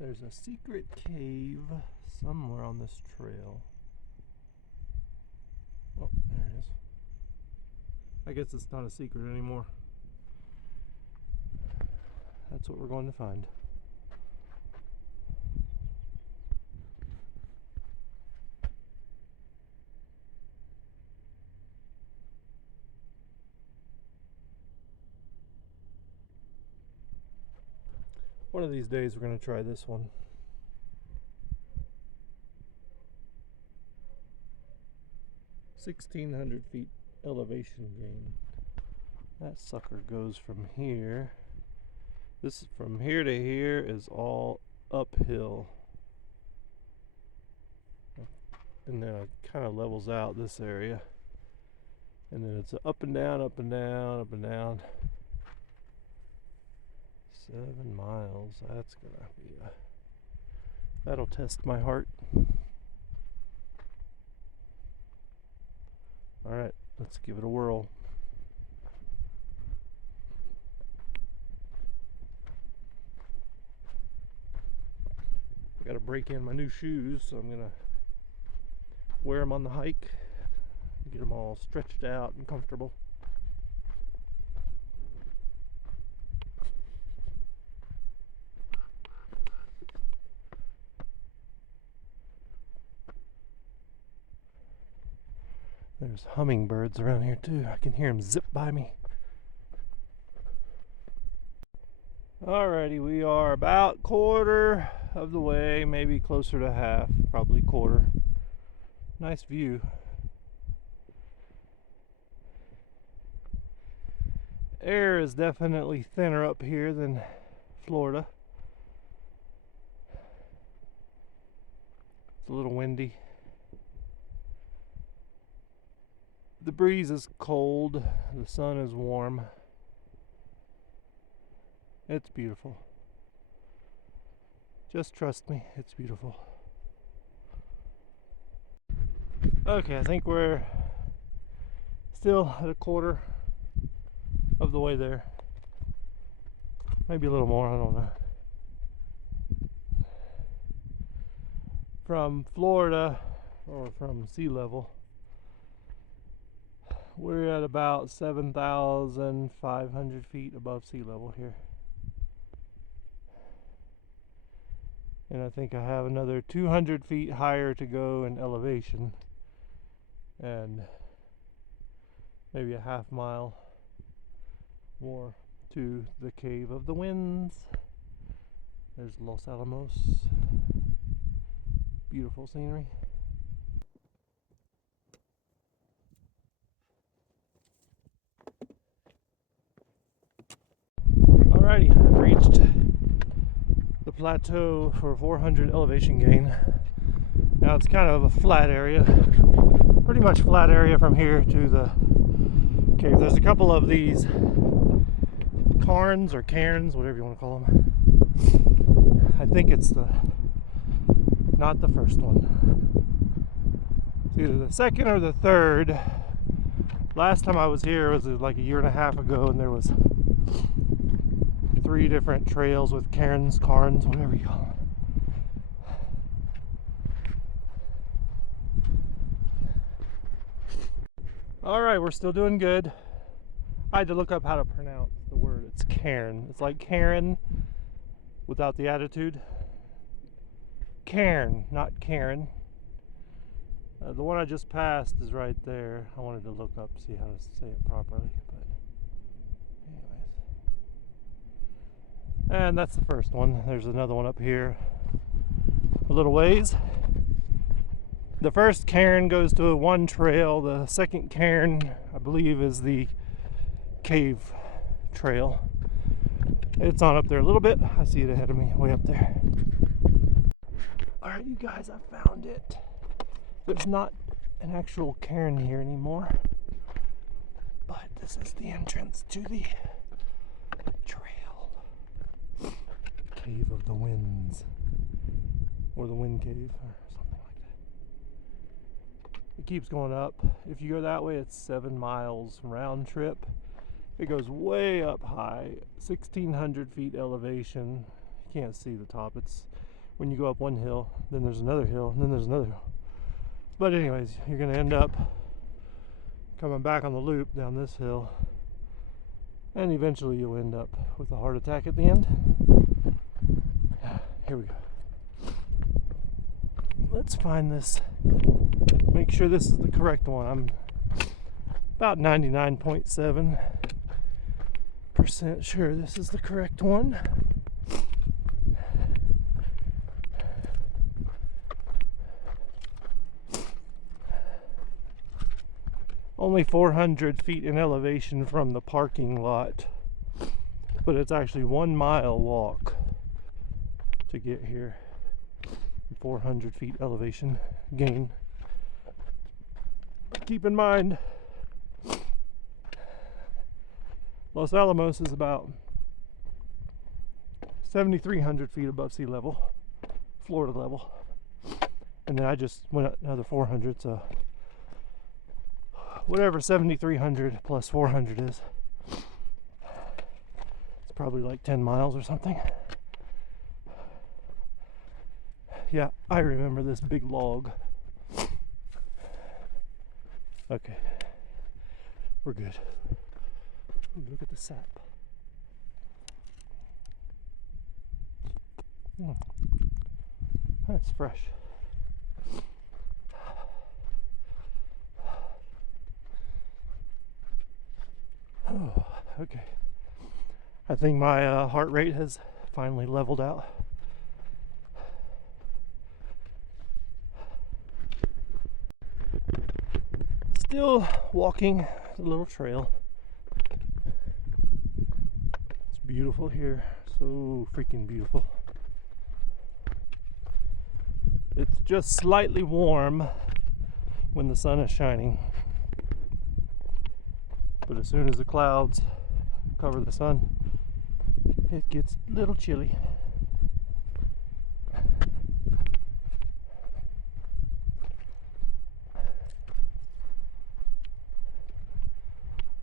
There's a secret cave somewhere on this trail. Oh, there it is. I guess it's not a secret anymore. That's what we're going to find. One of these days we're going to try this one. (1,600 feet elevation gain. That sucker goes from here. This from here to here is all uphill. And then it kind of levels out this area. And then it's up and down, up and down, up and down. 7 miles. That's gonna be that'll test my heart. Alright, let's give it a whirl. I gotta break in my new shoes, so I'm gonna wear them on the hike, get them all stretched out and comfortable. There's hummingbirds around here too. I can hear them zip by me. Alrighty, we are about quarter of the way, maybe closer to half, probably quarter. Nice view. Air is definitely thinner up here than Florida. It's a little windy. The breeze is cold, the sun is warm. It's beautiful. Just trust me, it's beautiful. Okay, I think we're still at a quarter of the way there. Maybe a little more, I don't know. From Florida, or from sea level, we're at about 7,500 feet above sea level here. And I think I have another 200 feet higher to go in elevation. And maybe a half mile more to the Cave of the Winds. There's Los Alamos. Beautiful scenery. Alrighty, I've reached the plateau for 400 elevation gain. Now it's kind of a flat area, pretty much flat area from here to the cave. There's a couple of these cairns or cairns, whatever you want to call them. I think it's not the first one. It's either the second or the third. Last time I was here was like a year and a half ago, and there was 3 different trails with cairns, whatever you call them. Alright, we're still doing good. I had to look up how to pronounce the word. It's cairn. It's like Karen without the attitude. Cairn, not Karen. The one I just passed is right there. I wanted to look up, see how to say it properly, but anyways. And that's the first one. There's another one up here a little ways. The first cairn goes to one trail. The second cairn, I believe, is the cave trail. It's on up there a little bit. I see it ahead of me, way up there. Alright, you guys, I found it. There's not an actual cairn here anymore, but this is the entrance to the trail. Cave of the Winds, or the Wind Cave, or something like that. It keeps going up. If you go that way, it's 7 miles round trip. It goes way up high, 1,600 feet elevation. You can't see the top. when you go up one hill, then there's another hill, and then there's another hill. But anyways, you're going to end up coming back on the loop down this hill, and eventually you'll end up with a heart attack at the end. Here we go. Let's find this, make sure this is the correct one. I'm about 99.7% sure this is the correct one. Only 400 feet in elevation from the parking lot, but it's actually 1 mile walk to get here. 400 feet elevation gain. Keep in mind, Los Alamos is about 7,300 feet above sea level, Florida level, and then I just went up another 400, so whatever 7,300 plus 400 is, it's probably like 10 miles or something. Yeah, I remember this big log. Okay, we're good. Ooh, look at the sap. That's fresh. Oh, okay. I think my heart rate has finally leveled out. Still walking the little trail. It's beautiful here, so freaking beautiful. It's just slightly warm when the sun is shining, but as soon as the clouds cover the sun, it gets a little chilly.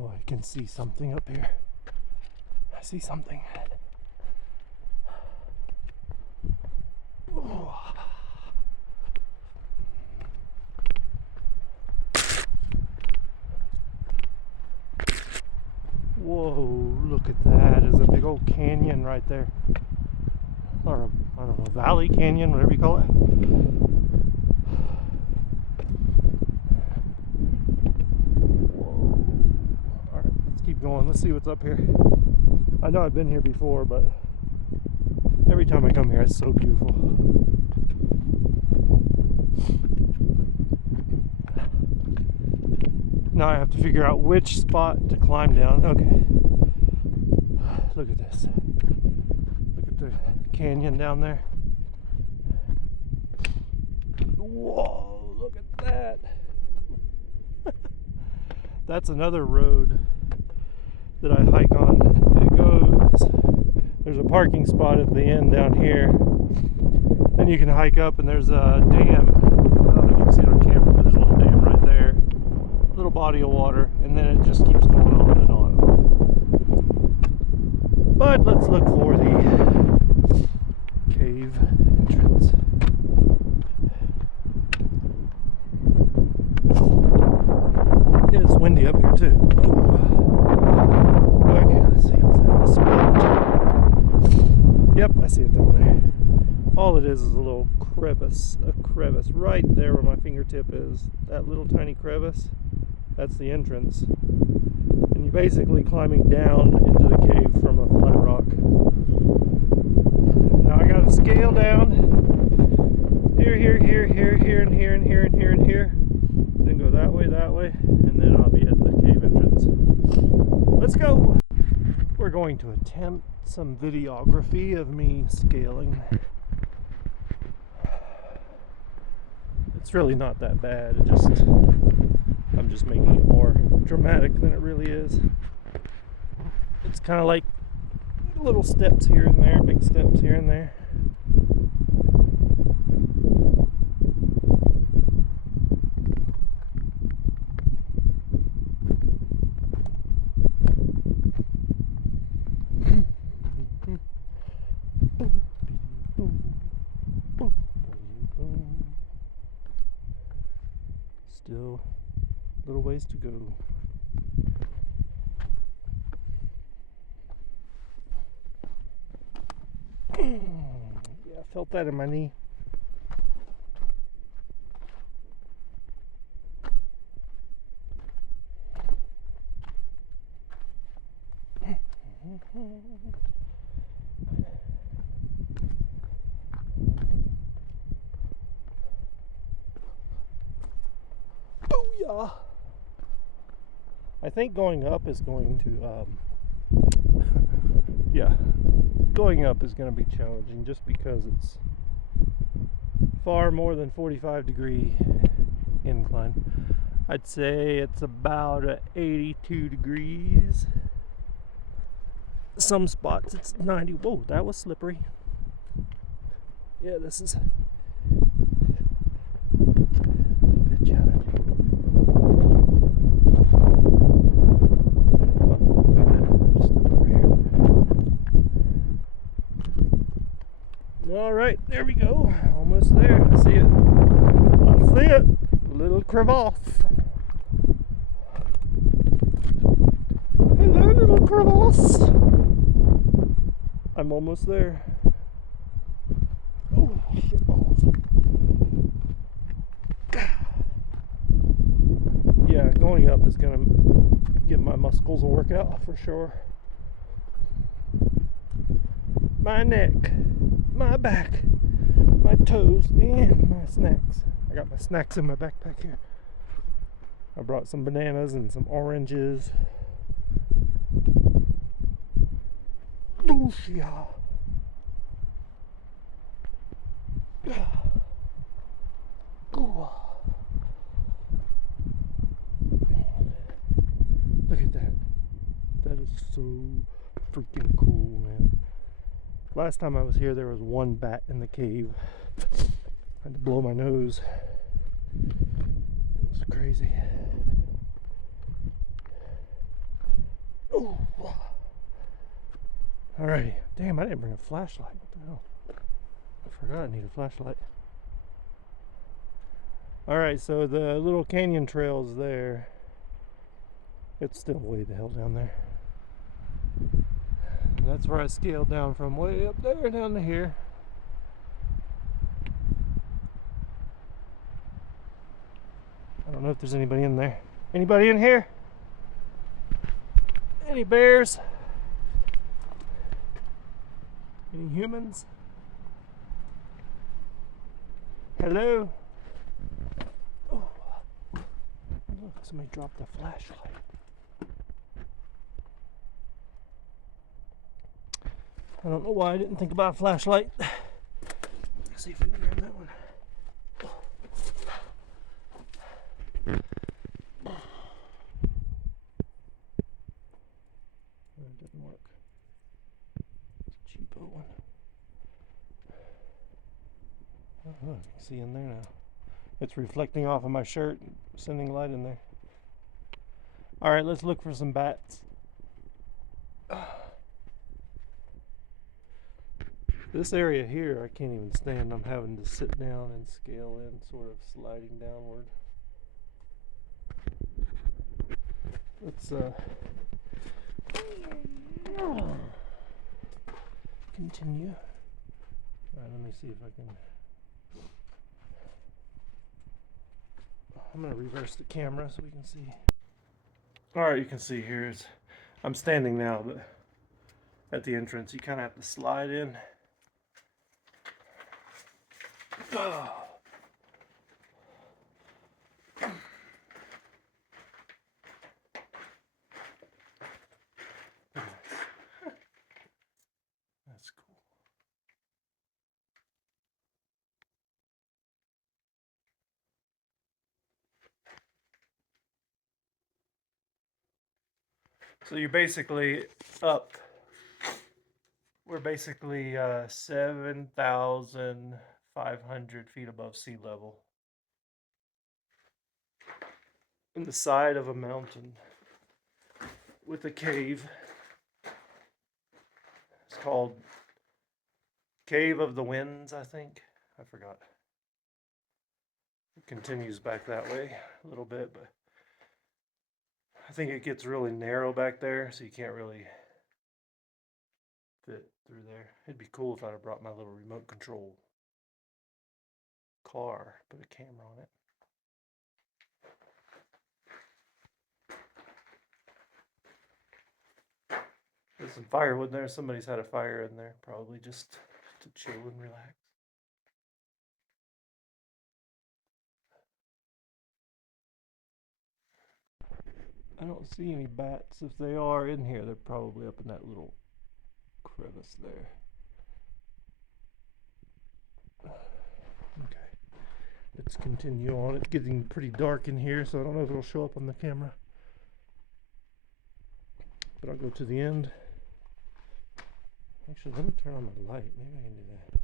Oh, I can see something up here. I see something. Oh. Whoa, look at that. There's a big old canyon right there. Or I don't know, valley, canyon, whatever you call it. Keep going. Let's see what's up here. I know I've been here before, but every time I come here it's so beautiful. Now I have to figure out which spot to climb down. Okay, look at this. Look at the canyon down there. Whoa, look at that. That's another road that I hike on. It goes, there's a parking spot at the end down here, then you can hike up and there's a dam. I don't know if you can see it on camera, but there's a little dam right there, a little body of water, and then it just keeps going on and on. But let's look for the cave entrance. It's windy up here too. Okay, let's see, what's that, the spot? Yep, I see it down there. All it is a little crevice, right there where my fingertip is. That little tiny crevice, that's the entrance. And you're basically climbing down into the cave from a flat rock. Now I gotta scale down here, and here, and here, and here, and here, and here. Then go that way, and then I'll be at the cave entrance. Let's go! We're going to attempt some videography of me scaling. It's really not that bad, I'm just making it more dramatic than it really is. It's kind of like little steps here and there, big steps here and there. Still a little ways to go. Yeah, I felt that in my knee. Booyah! I think going up is going to, yeah, going up is going to be challenging just because it's far more than 45-degree incline. I'd say it's about 82 degrees. Some spots it's 90. Whoa, that was slippery. Yeah, this is a bit challenging. All right, there we go. Almost there. I see it. I see it. A little crevasse. Hello, little crevasse. I'm almost there. Oh, shit balls. Yeah, going up is gonna give my muscles a workout for sure. My neck, my back, my toes, and my snacks. I got my snacks in my backpack here. I brought some bananas and some oranges. Booshia. Look at that. That is so freaking cool, man. Last time I was here, there was one bat in the cave. I had to blow my nose. It was crazy. Oh. Alrighty. Damn, I didn't bring a flashlight. What the hell? I forgot I need a flashlight. Alright, so the little canyon trail is there. It's still way the hell down there. And that's where I scaled down from, way up there down to here. I don't know if there's anybody in there. Anybody in here? Any bears? Any humans? Hello? Oh, look, somebody dropped a flashlight. I don't know why I didn't think about a flashlight. Let's see if we can grab that one. It didn't work. It's a cheapo one. Oh, look, you can see in there now. It's reflecting off of my shirt, sending light in there. Alright, let's look for some bats. This area here, I can't even stand. I'm having to sit down and scale in, sort of sliding downward. Let's continue. Alright, let me see if I can. I'm going to reverse the camera so we can see. Alright, you can see here is I'm standing now, but at the entrance you kind of have to slide in. Oh. That's cool. So you're basically up. We're basically 7,500 feet above sea level. In the side of a mountain with a cave. It's called Cave of the Winds, I think. I forgot. It continues back that way a little bit, but I think it gets really narrow back there, so you can't really fit through there. It'd be cool if I'd have brought my little remote control car, put a camera on it. There's some firewood there. Somebody's had a fire in there, probably just to chill and relax. I don't see any bats. If they are in here, they're probably up in that little crevice there. Okay, let's continue on. It's getting pretty dark in here, so I don't know if it'll show up on the camera. But I'll go to the end. Actually, let me turn on my light. Maybe I can do that.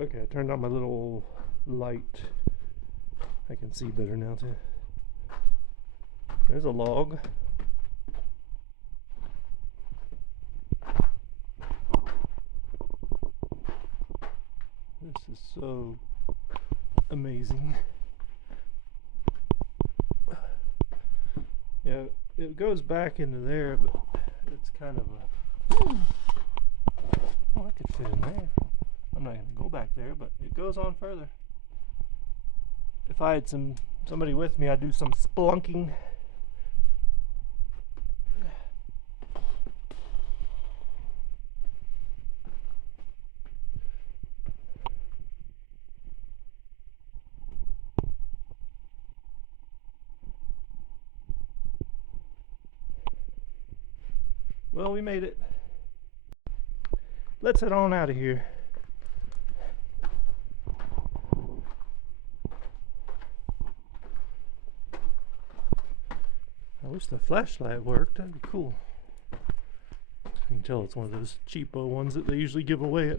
Okay, I turned on my little light. I can see better now too. There's a log. This is so amazing. Yeah, it goes back into there, but it's kind of a... Oh, I could fit in there. I'm not going to go back there, but it goes on further. If I had somebody with me, I'd do some spelunking. Well, we made it. Let's head on out of here. I wish the flashlight worked. That'd be cool. You can tell it's one of those cheapo ones that they usually give away at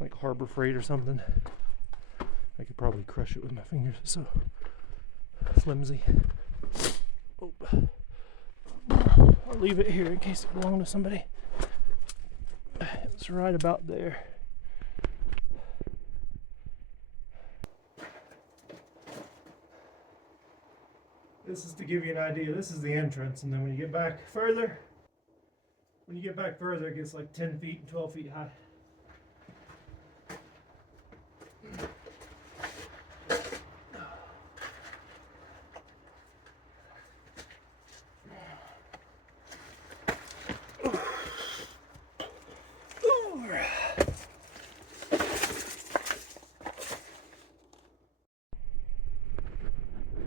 like Harbor Freight or something. I could probably crush it with my fingers. It's so flimsy. Oh. I'll leave it here in case it belonged to somebody. It's right about there. This is to give you an idea. This is the entrance, and then when you get back further, it gets like 10 feet, 12 feet high.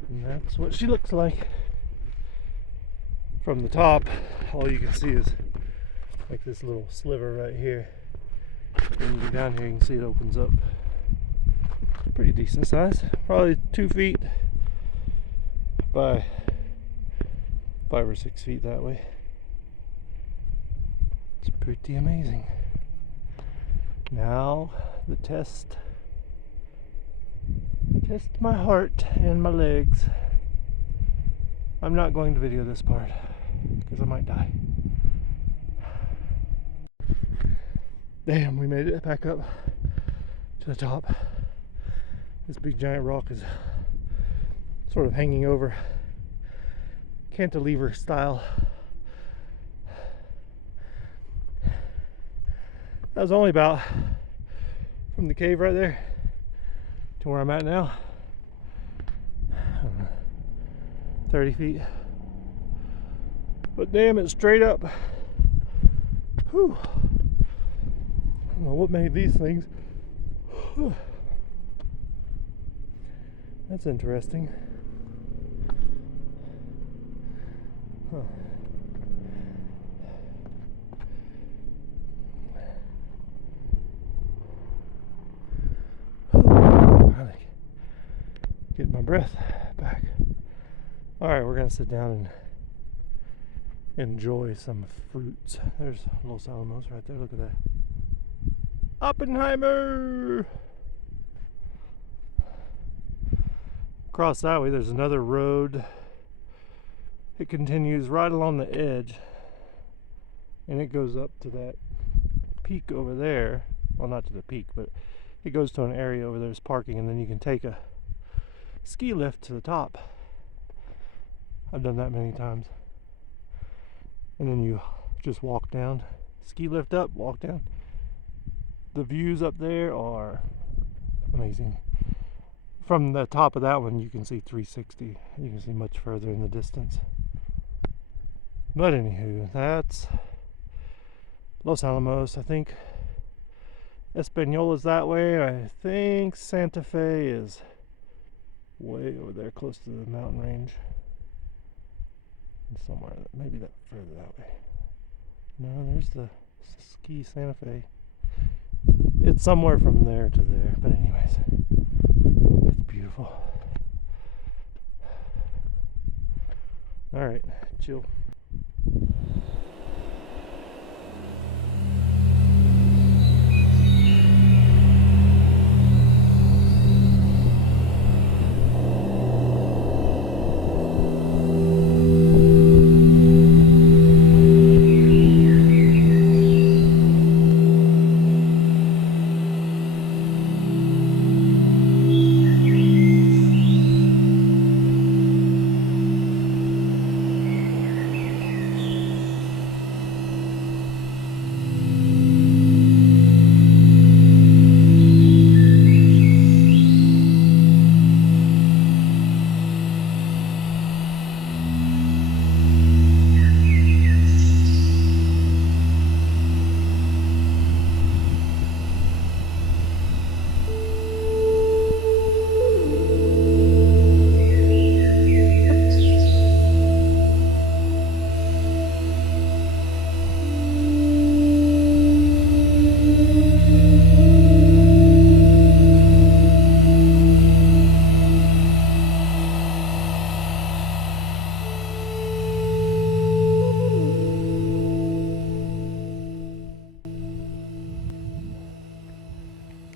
And that's what she looks like from the top. All you can see is like this little sliver right here. When you get down here, you can see it opens up. Pretty decent size, probably 2 feet by 5 or 6 feet that way. It's pretty amazing. Now the test my heart and my legs. I'm not going to video this part because I might die. Damn, we made it back up to the top. This big giant rock is sort of hanging over, cantilever style. That was only about from the cave right there to where I'm at now, I don't know, 30 feet. But damn, it's straight up. Whew. I don't know what made these things. Whew. That's interesting. Huh. Get my breath back. Alright, we're gonna sit down and enjoy some fruits. There's Los Alamos right there. Look at that. Oppenheimer! Across that way there's another road it continues right along the edge, and it goes up to that peak over there. Well, not to the peak, but it goes to an area over there's parking, and then you can take a ski lift to the top. I've done that many times. And then you just walk down, ski lift up, walk down. The views up there are amazing. From the top of that one, you can see 360. You can see much further in the distance. But anywho, that's Los Alamos. I think Española's that way. I think Santa Fe is way over there, close to the mountain range. Somewhere, maybe that further that way. No, there's the ski Santa Fe. It's somewhere from there to there. But anyways, it's beautiful. All right, chill.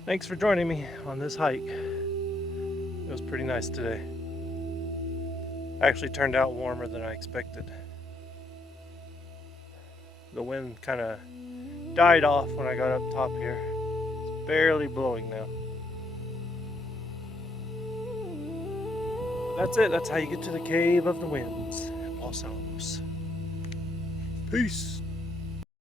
Thanks for joining me on this hike. It was pretty nice today. Actually turned out warmer than I expected. The wind kind of died off when I got up top here. It's barely blowing now. That's it. That's how you get to the Cave of the Winds at Los Alamos. Peace.